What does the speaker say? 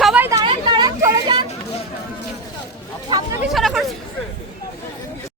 সবাই দাঁড়ান দাঁড়ান চলে যান সামনে পিছনে করছি